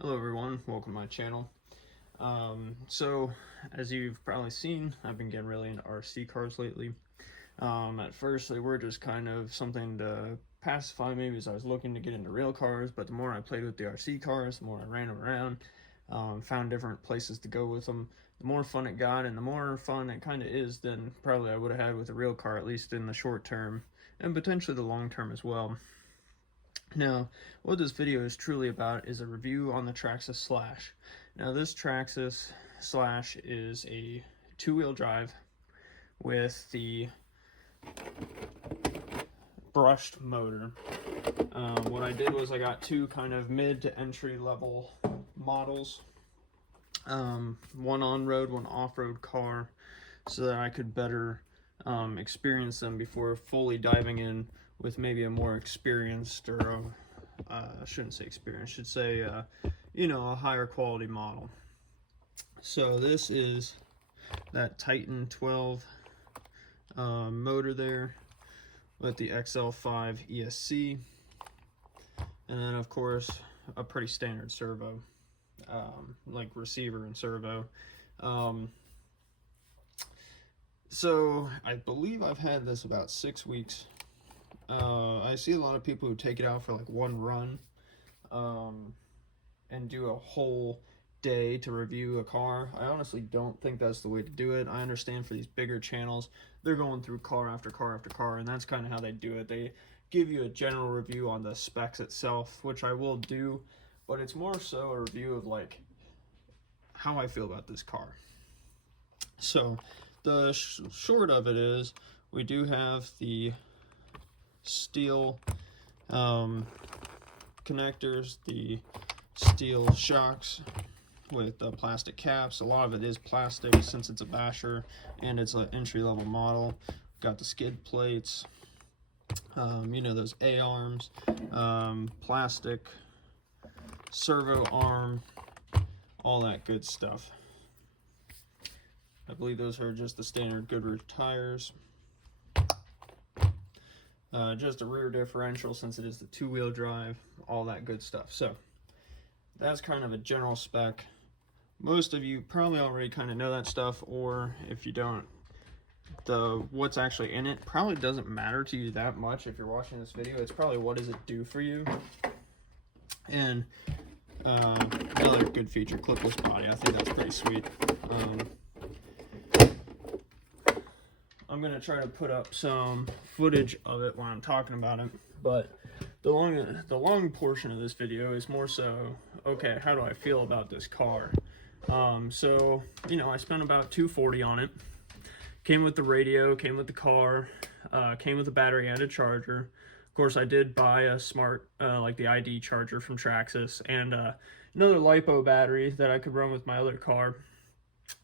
Hello everyone, welcome to my channel. So as you've probably seen, I've been getting really into RC cars lately. At first they were just kind of something to pacify me because I was looking to get into real cars, but the more I played with the RC cars, the more I ran them around, found different places to go with them, the more fun it got, and the more fun it kind of is than probably I would have had with a real car, at least in the short term, and potentially the long term as well. Now, what this video is truly about is a review on the Traxxas Slash. Now, this Traxxas Slash is a two-wheel drive with the brushed motor. What I did was I got two kind of mid to entry level models, one on-road, one off-road car, so that I could better experience them before fully diving in with maybe a more experienced, or I shouldn't say experienced, should say a higher quality model. So this is that Titan 12 motor there with the XL5 ESC, and then of course a pretty standard servo, like receiver and servo. So I believe I've had this about 6 weeks. I see a lot of people who take it out for like one run and do a whole day to review a car. I honestly don't think that's the way to do it. I understand for these bigger channels, they're going through car after car after car, and that's kind of how they do it. They give you a general review on the specs itself, which I will do, but it's more so a review of like how I feel about this car. So the short of it is, we do have the steel connectors, the steel shocks with the plastic caps. A lot of it is plastic since it's a basher and it's an entry-level model. Got the skid plates, those A-arms, plastic servo arm, all that good stuff. I believe those are just the standard Goodrich tires. Just a rear differential since it is the two-wheel drive, all that good stuff. So that's kind of a general spec. Most of you probably already kind of know that stuff, or if you don't, what's actually in it probably doesn't matter to you that much if you're watching this video. It's probably what does it do for you. And another good feature, clipless body. I think that's pretty sweet. I'm gonna try to put up some footage of it when I'm talking about it, but the long portion of this video is more so, okay, how do I feel about this car? So I spent about $240 on it. Came with the radio, came with the car, came with a battery and a charger. Of course, I did buy a smart, like the ID charger from Traxxas, and another LiPo battery that I could run with my other car,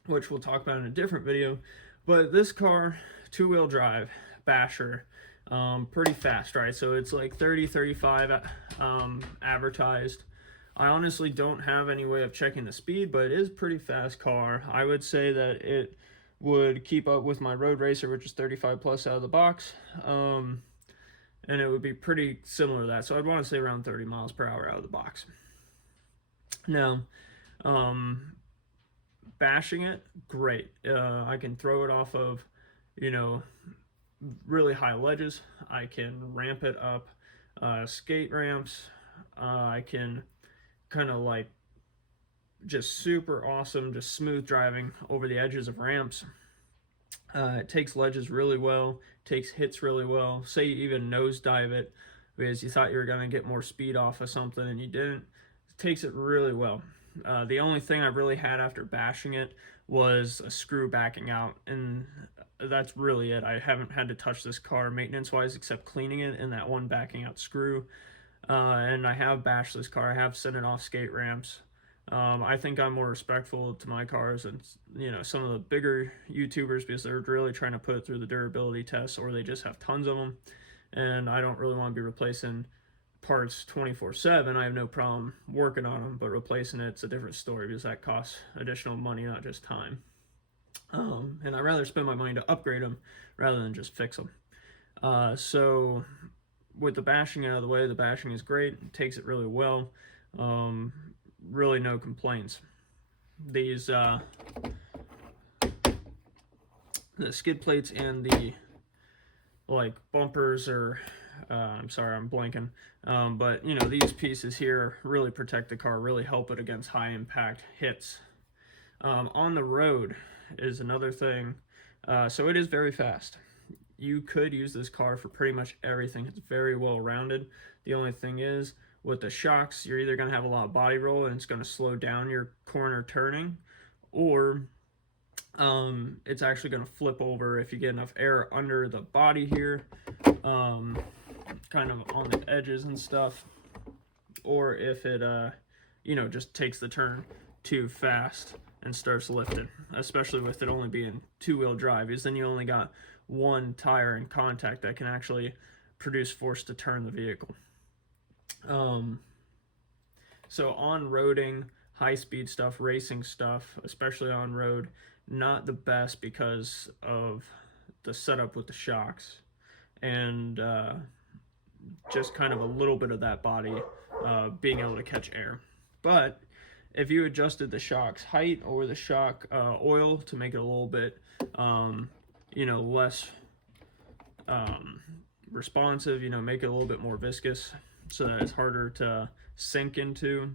which we'll talk about in a different video. But this car, two-wheel drive, basher, pretty fast, right? So it's like 30, 35 advertised. I honestly don't have any way of checking the speed, but it is a pretty fast car. I would say that it would keep up with my road racer, which is 35 plus out of the box, and it would be pretty similar to that. So I'd want to say around 30 miles per hour out of the box. Now, bashing it, great. I can throw it off of, really high ledges. I can ramp it up skate ramps. I can kind of like just super awesome, just smooth driving over the edges of ramps. It takes ledges really well, takes hits really well. Say you even nosedive it because you thought you were going to get more speed off of something and you didn't. It takes it really well. The only thing I really had after bashing it was a screw backing out, and that's really it. I haven't had to touch this car maintenance-wise except cleaning it and that one backing out screw. And I have bashed this car. I have sent it off skate ramps. I think I'm more respectful to my cars than some of the bigger YouTubers, because they're really trying to put it through the durability tests, or they just have tons of them. And I don't really want to be replacing parts 24/7. I have no problem working on them, but replacing it's a different story because that costs additional money, not just time. And I'd rather spend my money to upgrade them rather than just fix them. So with the bashing out of the way, the bashing is great. It takes it really well. really no complaints. These the skid plates and the like bumpers are I'm sorry, I'm blanking, but you know, these pieces here really protect the car, really help it against high impact hits. On the road is another thing. So it is very fast. You could use this car for pretty much everything. It's very well rounded. The only thing is, with the shocks, you're either going to have a lot of body roll and it's going to slow down your corner turning, or it's actually going to flip over if you get enough air under the body here, kind of on the edges and stuff, or if it you know, just takes the turn too fast and starts lifting, especially with it only being two-wheel drive, is then you only got one tire in contact that can actually produce force to turn the vehicle. So on-roading, high-speed stuff, racing stuff, especially on-road, not the best because of the setup with the shocks and just kind of a little bit of that body being able to catch air. But if you adjusted the shock's height or the shock oil to make it a little bit, you know, less responsive, you know, make it a little bit more viscous so that it's harder to sink into,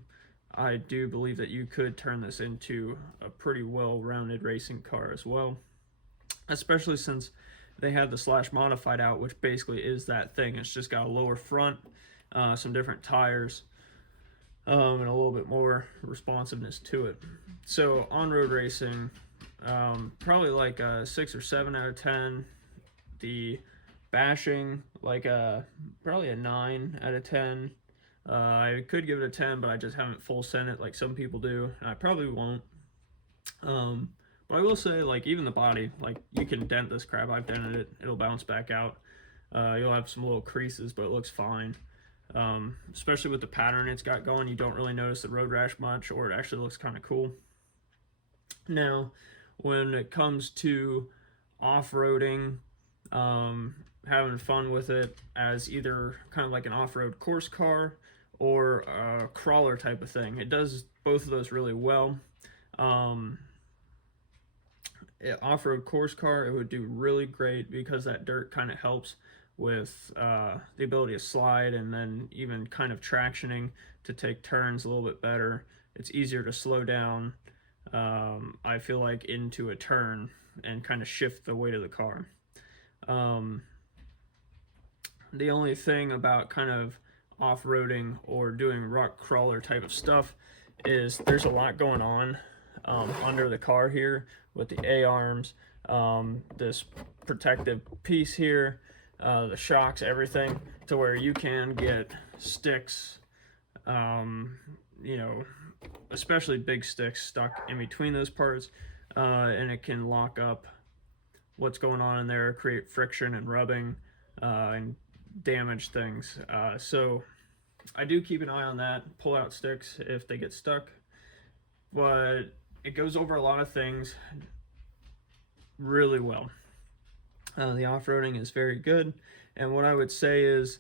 I do believe that you could turn this into a pretty well-rounded racing car as well, especially since they have the Slash Modified out, which basically is that thing. It's just got a lower front, some different tires, and a little bit more responsiveness to it. So on-road racing, probably like a 6 or 7 out of 10. The bashing, like probably a 9 out of 10. I could give it a 10, but I just haven't full sent it like some people do, and I probably won't. But I will say, like, even the body, like, you can dent this crap. I've dented it. It'll bounce back out. You'll have some little creases, but it looks fine. Especially with the pattern it's got going, you don't really notice the road rash much, or it actually looks kind of cool. Now, when it comes to off-roading, having fun with it as either kind of like an off-road course car or a crawler type of thing, it does both of those really well. Off-road course car, it would do really great because that dirt kind of helps with the ability to slide, and then even kind of tractioning to take turns a little bit better. It's easier to slow down, I feel like, into a turn and kind of shift the weight of the car. The only thing about kind of off-roading or doing rock crawler type of stuff is there's a lot going on under the car here with the A-arms, this protective piece here, the shocks, everything, to where you can get sticks, you know, especially big sticks stuck in between those parts, and it can lock up what's going on in there, create friction and rubbing, and damage things. So I do keep an eye on that, pull out sticks if they get stuck, but it goes over a lot of things really well. The off-roading is very good, and what I would say is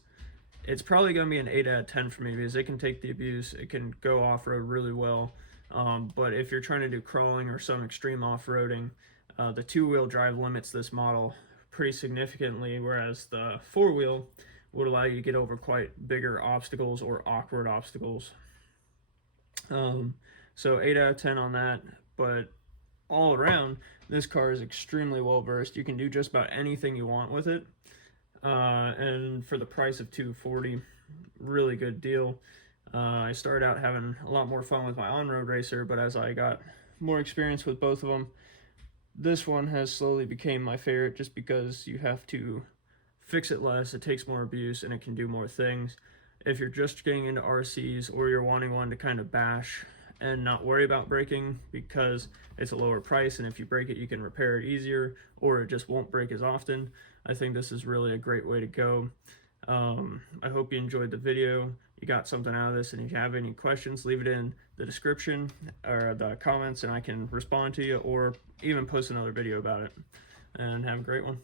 it's probably going to be an 8 out of 10 for me because it can take the abuse, it can go off-road really well, but if you're trying to do crawling or some extreme off-roading, the two-wheel drive limits this model pretty significantly, whereas the four-wheel would allow you to get over quite bigger obstacles or awkward obstacles. So 8 out of 10 on that, but all around, this car is extremely well versed. You can do just about anything you want with it, and for the price of $240, really good deal. I started out having a lot more fun with my on-road racer, but as I got more experience with both of them, this one has slowly become my favorite just because you have to fix it less, it takes more abuse, and it can do more things. If you're just getting into RCs or you're wanting one to kind of bash and not worry about breaking because it's a lower price, and if you break it you can repair it easier, or it just won't break as often, I think this is really a great way to go. I hope you enjoyed the video, you got something out of this, and if you have any questions, leave it in the description or the comments and I can respond to you, or even post another video about it. And have a great one.